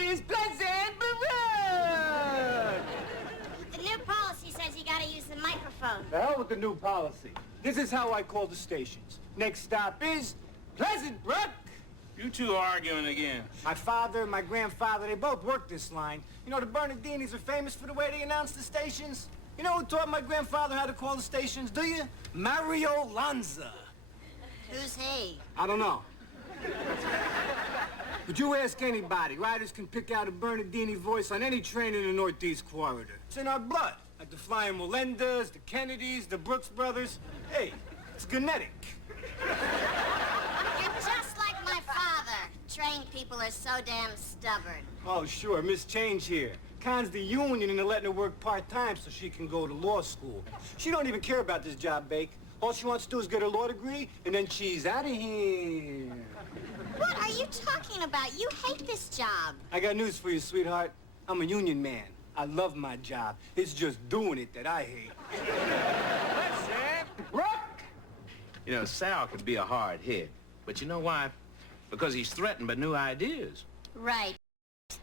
is Pleasant Road! The new policy says you gotta use the microphone. The hell with the new policy. This is how I call the stations. Next stop is Pleasant Brook. You two are arguing again. My father and my grandfather, they both worked this line. You know, the Bernardinis are famous for the way they announce the stations. You know who taught my grandfather how to call the stations, do you? Mario Lanza. Who's he? I don't know. But you ask anybody, riders can pick out a Bernardini voice on any train in the Northeast Corridor. It's in our blood. Like the Flying Melendas, the Kennedys, the Brooks brothers. Hey, it's genetic. You're just like my father. Trained people are so damn stubborn. Oh, sure, Miss Change here. Cons the union into letting her work part-time so she can go to law school. She don't even care about this job, Bake. All she wants to do is get her law degree, and then she's out of here. What are you talking about? You hate this job. I got news for you, sweetheart. I'm a union man. I love my job. It's just doing it that I hate. Listen, Brooke! You know, Sal could be a hard hit. But you know why? Because he's threatened by new ideas. Right.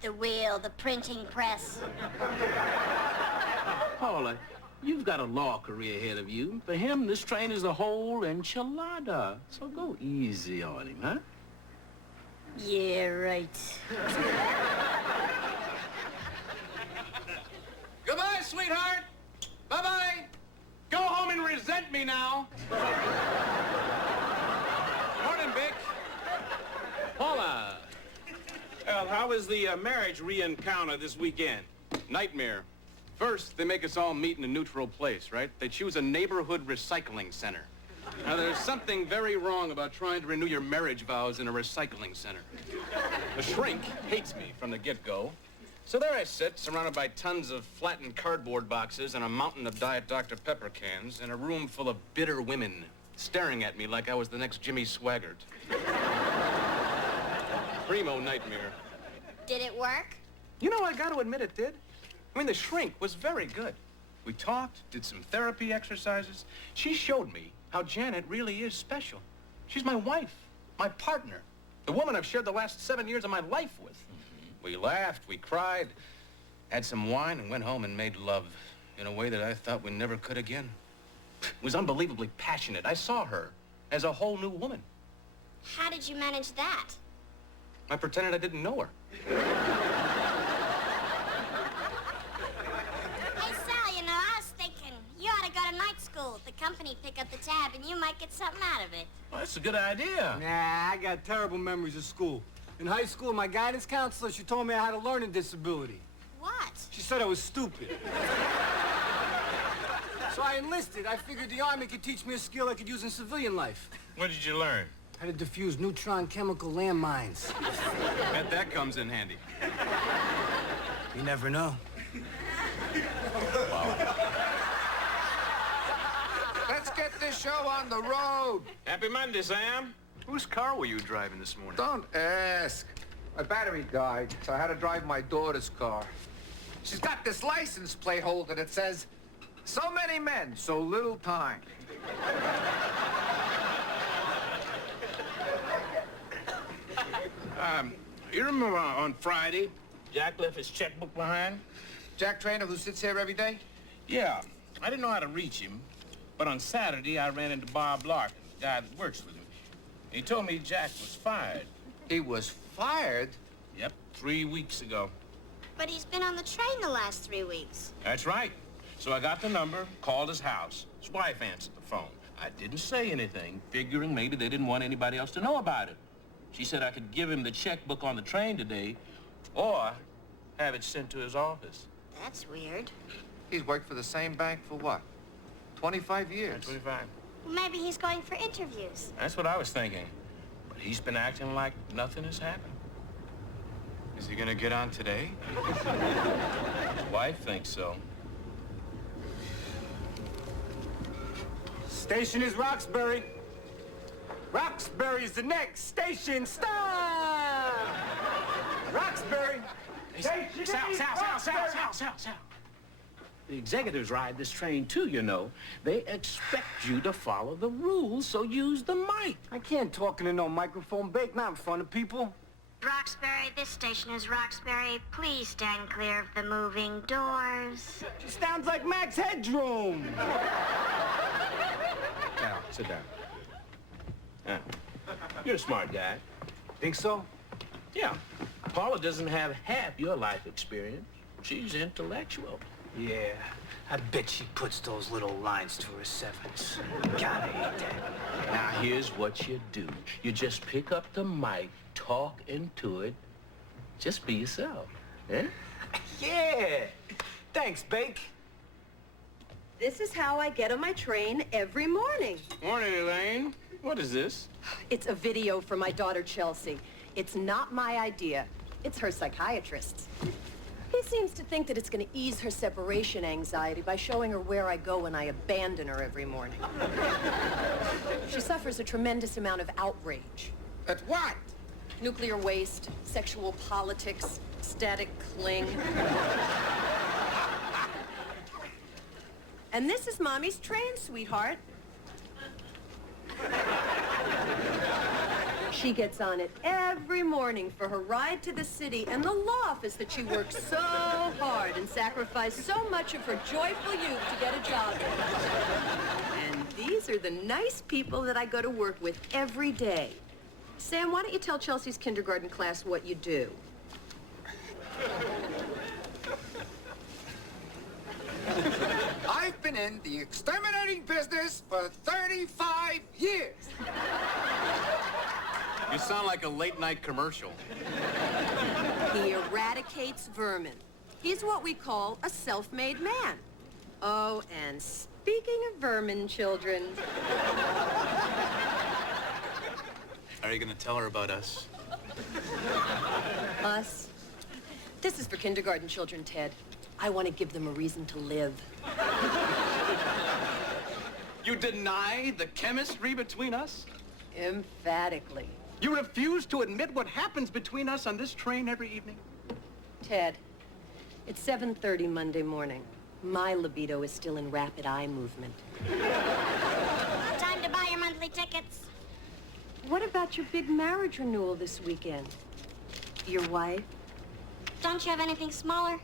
The wheel, the printing press. Paula, you've got a law career ahead of you. For him, this train is the whole enchilada. So go easy on him, huh? Yeah, right. Goodbye, sweetheart. Bye-bye. Go home and resent me now. Morning, Vic. Paula. Well, how was the marriage re-encounter this weekend? Nightmare. First, they make us all meet in a neutral place, right? They choose a neighborhood recycling center. Now, there's something very wrong about trying to renew your marriage vows in a recycling center. The shrink hates me from the get-go. So there I sit, surrounded by tons of flattened cardboard boxes and a mountain of Diet Dr. Pepper cans in a room full of bitter women staring at me like I was the next Jimmy Swaggart. Primo nightmare. Did it work? You know, I got to admit it did. I mean, the shrink was very good. We talked, did some therapy exercises. She showed me how Janet really is special. She's my wife, my partner, the woman I've shared the last 7 years of my life with. We laughed, we cried, had some wine, and went home and made love in a way that I thought we never could again. It was unbelievably passionate. I saw her as a whole new woman. How did you manage that? I pretended I didn't know her. Hey, Sal, you know, I was thinking you ought to go to night school. The company pick up the tab, and you might get something out of it. Well, that's a good idea. Nah, I got terrible memories of school. In high school, my guidance counselor, she told me I had a learning disability. What? She said I was stupid. So I enlisted. I figured the Army could teach me a skill I could use in civilian life. What did you learn? How to defuse neutron chemical landmines. Bet that comes in handy. You never know. Let's get this show on the road. Happy Monday, Sam. Whose car were you driving this morning? Don't ask. My battery died, so I had to drive my daughter's car. She's got this license plate holder that says, "So many men, so little time." You remember on Friday, Jack left his checkbook behind? Jack Trainer, who sits here every day? Yeah. I didn't know how to reach him, but on Saturday I ran into Bob Larkin, the guy that works with him. He told me Jack was fired. He was fired? Yep, 3 weeks ago. But he's been on the train the last 3 weeks. That's right. So I got the number, called his house. His wife answered the phone. I didn't say anything, figuring maybe they didn't want anybody else to know about it. She said I could give him the checkbook on the train today, or have it sent to his office. That's weird. He's worked for the same bank for what? 25 years? Yeah, 25. Well, maybe he's going for interviews. That's what I was thinking. But he's been acting like nothing has happened. Is he gonna get on today? His wife thinks so. Station is Roxbury. Roxbury is the next station. Stop! Roxbury. Sal. The executives ride this train too, you know. They expect you to follow the rules, so use the mic. I can't talk into no microphone, Bake, not in front of people. Roxbury, this station is Roxbury. Please stand clear of the moving doors. She sounds like Max Headroom. Now, sit down. You're a smart guy. Think so? Yeah. Paula doesn't have half your life experience. She's intellectual. Yeah, I bet she puts those little lines to her sevens. Gotta hate that. Now, here's what you do. You just pick up the mic, talk into it. Just be yourself, eh? Yeah. Thanks, Bake. This is how I get on my train every morning. Morning, Elaine. What is this? It's a video for my daughter, Chelsea. It's not my idea. It's her psychiatrist's. He seems to think that it's going to ease her separation anxiety by showing her where I go when I abandon her every morning. She suffers a tremendous amount of outrage. At what? Nuclear waste, sexual politics, static cling. And this is Mommy's train, sweetheart. She gets on it every morning for her ride to the city and the law office that she works so hard and sacrificed so much of her joyful youth to get a job in. And these are the nice people that I go to work with every day. Sam, why don't you tell Chelsea's kindergarten class what you do? I've been in the exterminating business for 35 years. You sound like a late-night commercial. He eradicates vermin. He's what we call a self-made man. Oh, and speaking of vermin, children... Are you gonna tell her about us? Us? This is for kindergarten children, Ted. I want to give them a reason to live. You deny the chemistry between us? Emphatically. You refuse to admit what happens between us on this train every evening? Ted, it's 7:30 Monday morning. My libido is still in rapid eye movement. Time to buy your monthly tickets. What about your big marriage renewal this weekend? Your wife? Don't you have anything smaller?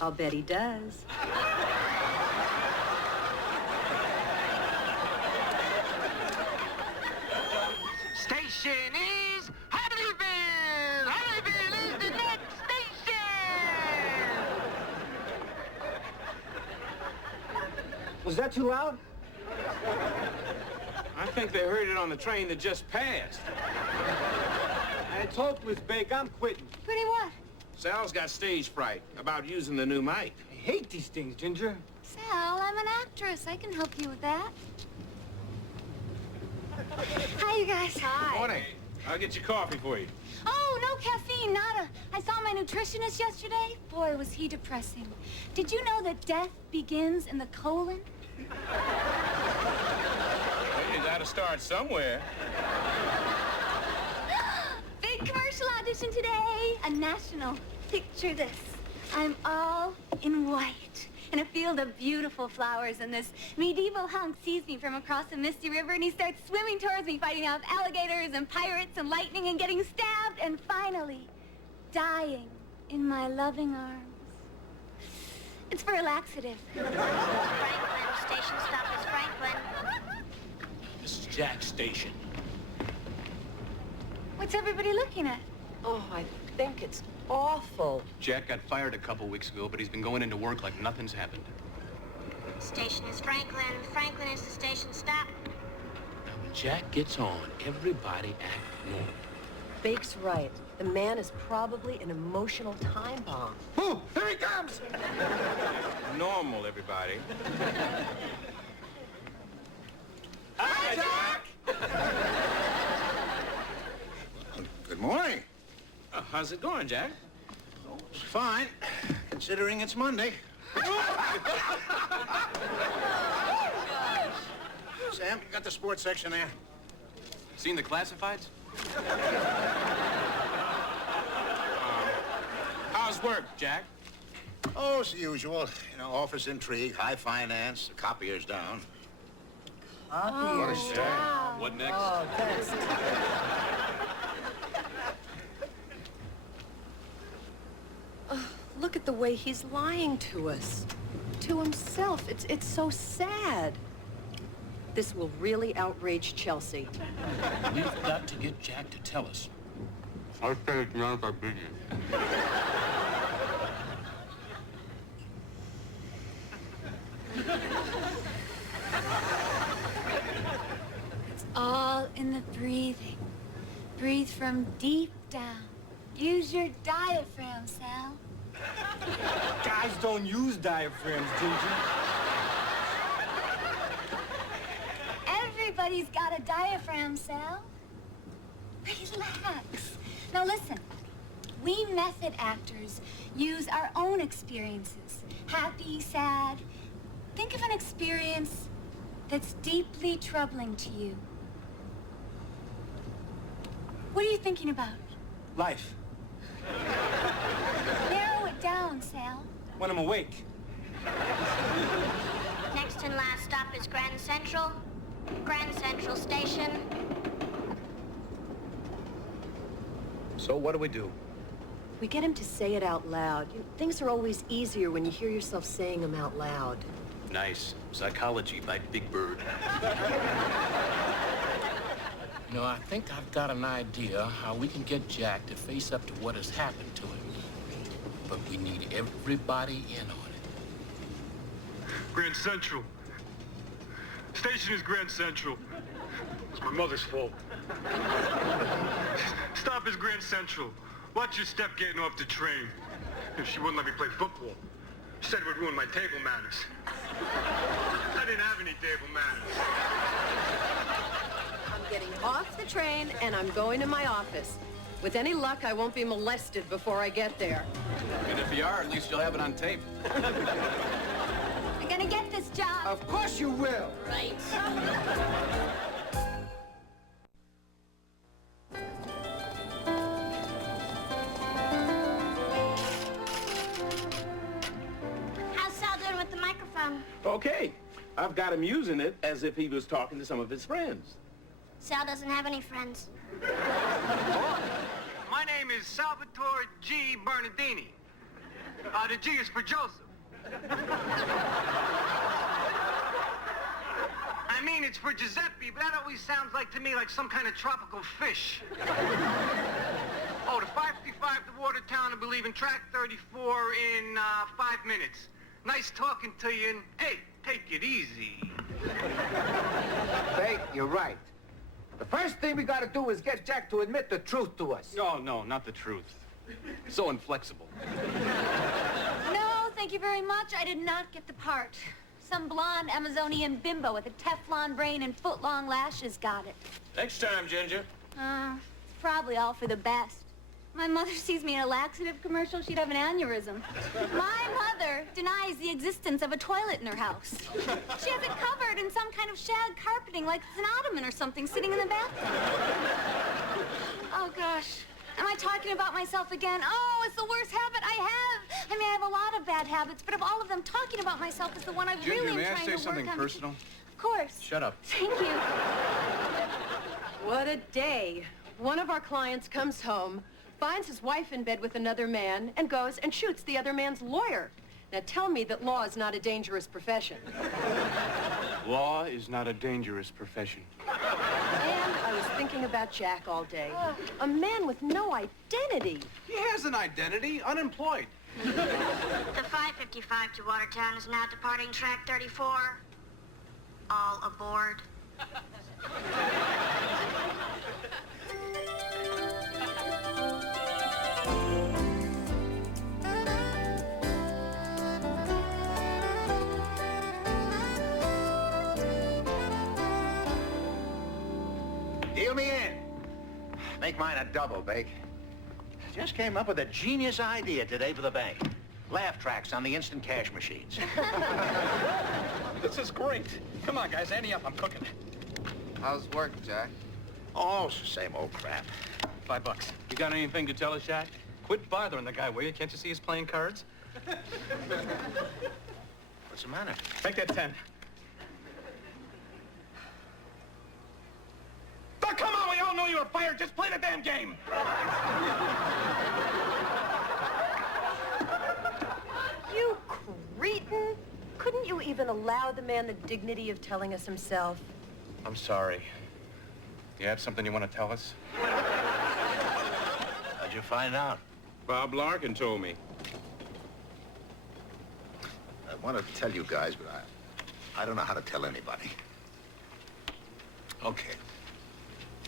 I'll bet he does. Station is Hollyville! Hollyville is the next station! Was that too loud? I think they heard it on the train that just passed. I told Miss Bake I'm quitting. Pretty what? Sal's got stage fright about using the new mic. I hate these things, Ginger. Sal, I'm an actress. I can help you with that. Hi, you guys. Hi. Morning. I'll get you coffee for you. Oh, no caffeine, nada. I saw my nutritionist yesterday. Boy, was he depressing. Did you know that death begins in the colon? Well, you gotta start somewhere. Big commercial audition today. A national. Picture this. I'm all in white in a field of beautiful flowers, and this medieval hunk sees me from across the misty river, and he starts swimming towards me, fighting off alligators and pirates and lightning and getting stabbed, and finally dying in my loving arms. It's for a laxative. Franklin, station stop is Franklin. This is Jack's station. What's everybody looking at? Oh, I think it's awful. Jack got fired a couple weeks ago, but he's been going into work like nothing's happened. Station is Franklin. Franklin is the station stop. Now, when Jack gets on, everybody act normal. Bake's right. The man is probably an emotional time bomb. Ooh, here he comes! Normal, everybody. Hi, Jack! Good morning. How's it going, Jack? It's fine, considering it's Monday. Sam, you got the sports section there? Seen the classifieds? How's work, Jack? Oh, it's the usual. You know, office intrigue, high finance, the copier's down. What a What next? Oh, thanks. look at the way he's lying to us. To himself. It's so sad. This will really outrage Chelsea. We've got to get Jack to tell us. I say it's none of our business. It's all in the breathing. Breathe from deep down. Use your diaphragm, Sal. Guys don't use diaphragms, Ginger. Everybody's got a diaphragm, Sal. Relax. Now listen, we method actors use our own experiences. Happy, sad. Think of an experience that's deeply troubling to you. What are you thinking about? Life. Narrow it down, Sal. When I'm awake. Next and last stop is Grand Central. Grand Central Station. So what do? We get him to say it out loud. Things are always easier when you hear yourself saying them out loud. Nice. Psychology by Big Bird. You know, I think I've got an idea how we can get Jack to face up to what has happened to him. But we need everybody in on it. Grand Central. Station is Grand Central. It's my mother's fault. Stop is Grand Central. Watch your step getting off the train. She wouldn't let me play football. She said it would ruin my table manners. I didn't have any table manners. I'm getting off the train and I'm going to my office. With any luck, I won't be molested before I get there. And if you are, at least you'll have it on tape. I'm gonna get this job. Of course you will. Right. How's Sal doing with the microphone? Okay. I've got him using it as if he was talking to some of his friends. Sal doesn't have any friends. My name is Salvatore G. Bernardini. The G is for Joseph. I mean, it's for Giuseppe, but that always sounds like to me like some kind of tropical fish. Oh, the 555 to Watertown will be leaving track 34 in 5 minutes. Nice talking to you, and hey, take it easy. Hey, you're right. The first thing we gotta do is get Jack to admit the truth to us. No, not the truth. So inflexible. No, thank you very much. I did not get the part. Some blonde Amazonian bimbo with a Teflon brain and foot-long lashes got it. Next time, Ginger. It's probably all for the best. My mother sees me in a laxative commercial, she'd have an aneurysm. My mother denies the existence of a toilet in her house. She has it covered in some kind of shag carpeting, like it's an ottoman or something, sitting in the bathroom. Oh, gosh. Am I talking about myself again? Oh, it's the worst habit I have. I mean, I have a lot of bad habits, but of all of them, talking about myself is the one I Ginger, really may am I trying say to something work on. personal? Of course. Shut up. Thank you. What a day. One of our clients comes home, finds his wife in bed with another man, and goes and shoots the other man's lawyer. Now tell me that law is not a dangerous profession. Law is not a dangerous profession. And I was thinking about Jack all day. A man with no identity. He has an identity, unemployed. The 555 to Watertown is now departing track 34. All aboard. Deal me in. Make mine a double, Bake. Just came up with a genius idea today for the bank. Laugh tracks on the instant cash machines. This is great. Come on, guys, ante up. I'm cooking. How's work, Jack? Oh, it's the same old crap. $5. You got anything to tell us, Shaq? Quit bothering the guy, will you? Can't you see he's playing cards? What's the matter? Take that 10. Oh, come on, we all know you were fired. Just play the damn game. even allow the man the dignity of telling us himself? I'm sorry. You have something you want to tell us? How'd you find out? Bob Larkin told me. I want to tell you guys, but I don't know how to tell anybody. Okay.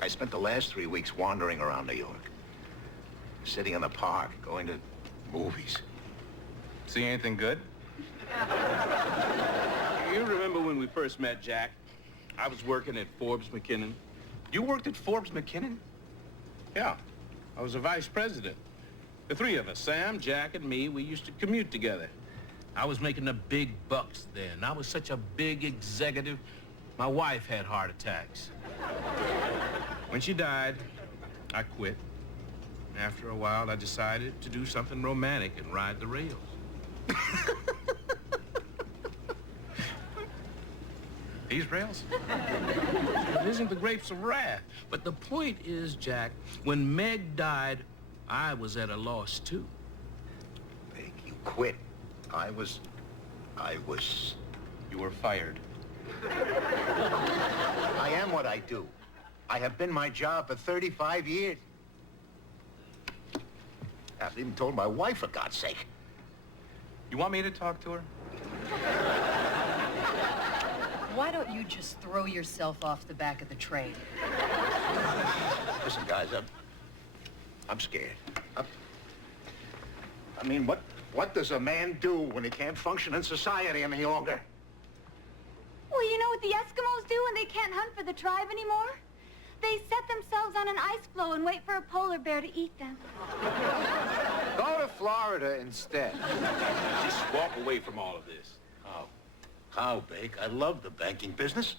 I spent the last 3 weeks wandering around New York. Sitting in the park, going to movies. See anything good? You remember when we first met, Jack? I was working at Forbes McKinnon. You worked at Forbes McKinnon? Yeah. I was a vice president. The three of us, Sam, Jack, and me, we used to commute together. I was making the big bucks then. I was such a big executive, my wife had heart attacks. When she died, I quit. After a while, I decided to do something romantic and ride the rails. These rails? It isn't the grapes of wrath. But the point is, Jack, when Meg died, I was at a loss, too. Big, you quit. I was... You were fired. I am what I do. I have been my job for 35 years. I haven't even told my wife, for God's sake. You want me to talk to her? Why don't you just throw yourself off the back of the train? Listen, guys, I'm scared. I mean, what does a man do when he can't function in society any longer? Well, you know what the Eskimos do when they can't hunt for the tribe anymore? They set themselves on an ice floe and wait for a polar bear to eat them. Go to Florida instead. Just walk away from all of this. How, Bake? I love the banking business.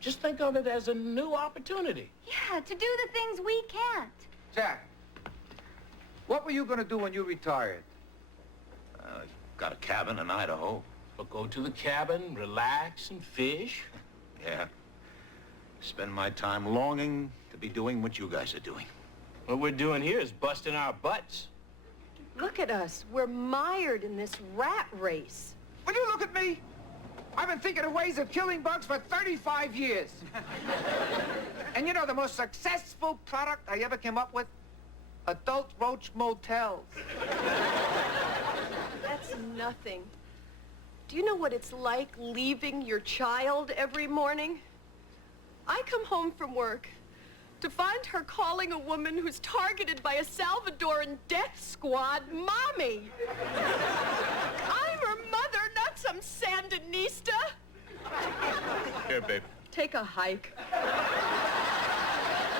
Just think of it as a new opportunity. Yeah, to do the things we can't. Jack, what were you going to do when you retired? I got a cabin in Idaho. But go to the cabin, relax, and fish. Yeah. Spend my time longing to be doing what you guys are doing. What we're doing here is busting our butts. Look at us. We're mired in this rat race. Will you look at me? I've been thinking of ways of killing bugs for 35 years. And you know the most successful product I ever came up with? Adult roach motels. That's nothing. Do you know what it's like leaving your child every morning? I come home from work to find her calling a woman who's targeted by a Salvadoran death squad mommy. I'm her mother, not some Sandinista. Here, babe. Take a hike.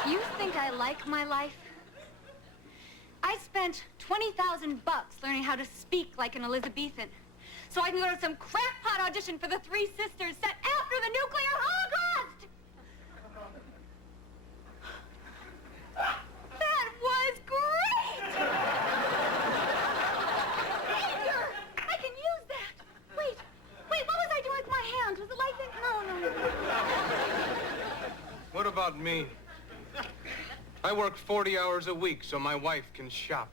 You think I like my life? I spent $20,000 learning how to speak like an Elizabethan, so I can go to some crackpot audition for the Three Sisters set after the nuclear holocaust! That was great! Danger! I can use that! Wait, what was I doing with my hands? Was it like that? No. What about me? I work 40 hours a week so my wife can shop.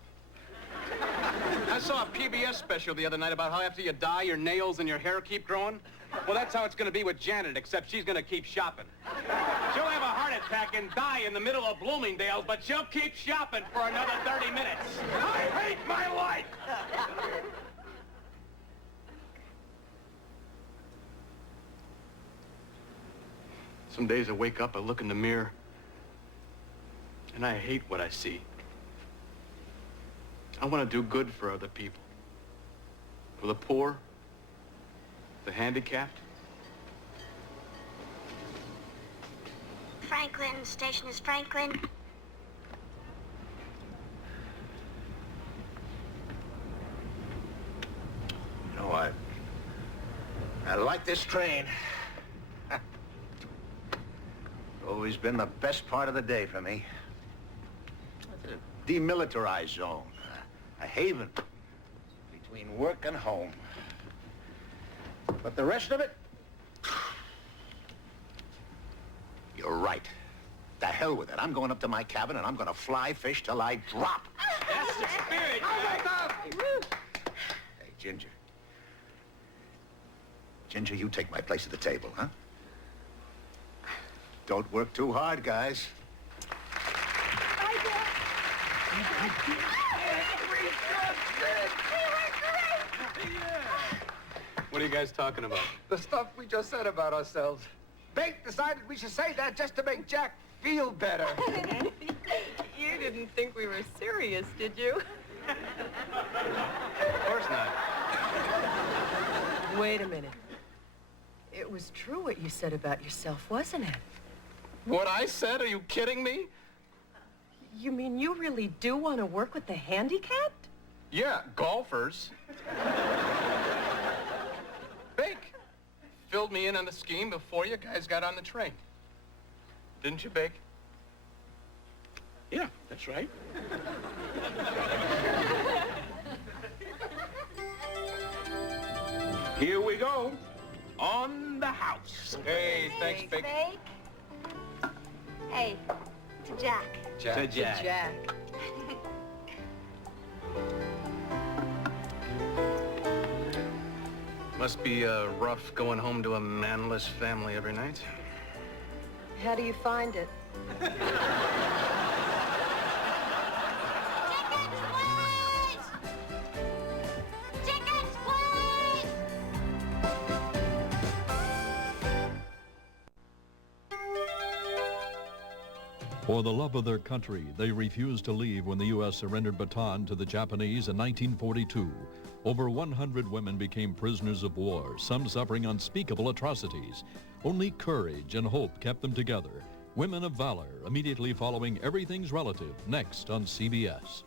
I saw a PBS special the other night about how after you die, your nails and your hair keep growing. Well, that's how it's going to be with Janet, except she's going to keep shopping. She'll have a heart attack and die in the middle of Bloomingdale's, but she'll keep shopping for another 30 minutes. I hate my life! Some days I wake up, I look in the mirror, and I hate what I see. I want to do good for other people. For the poor, the handicapped. Franklin, station is Franklin. You know, I like this train. Always been the best part of the day for me. It's a demilitarized zone, a haven between work and home. But the rest of it, you're right. The hell with it. I'm going up to my cabin and I'm going to fly fish till I drop. That's the spirit, Hey, Ginger. Ginger, you take my place at the table, huh? Don't work too hard, guys. Bye, Dad. What are you guys talking about? The stuff we just said about ourselves. Bake decided we should say that just to make Jack feel better. You didn't think we were serious, did you? Of course not. Wait a minute. It was true what you said about yourself, wasn't it? What I said? Are you kidding me? You mean you really do want to work with the handicapped? Yeah, golfers. Bake filled me in on the scheme before you guys got on the train. Didn't you, Bake? Yeah, that's right. Here we go. On the house. Hey, thanks, Bake. Hey, to Jack. To Jack. Jack. Must be rough going home to a manless family every night. How do you find it? Tickets, please! Tickets, please! For the love of their country, they refused to leave when the U.S. surrendered Bataan to the Japanese in 1942. Over 100 women became prisoners of war, some suffering unspeakable atrocities. Only courage and hope kept them together. Women of Valor, immediately following Everything's Relative, next on CBS.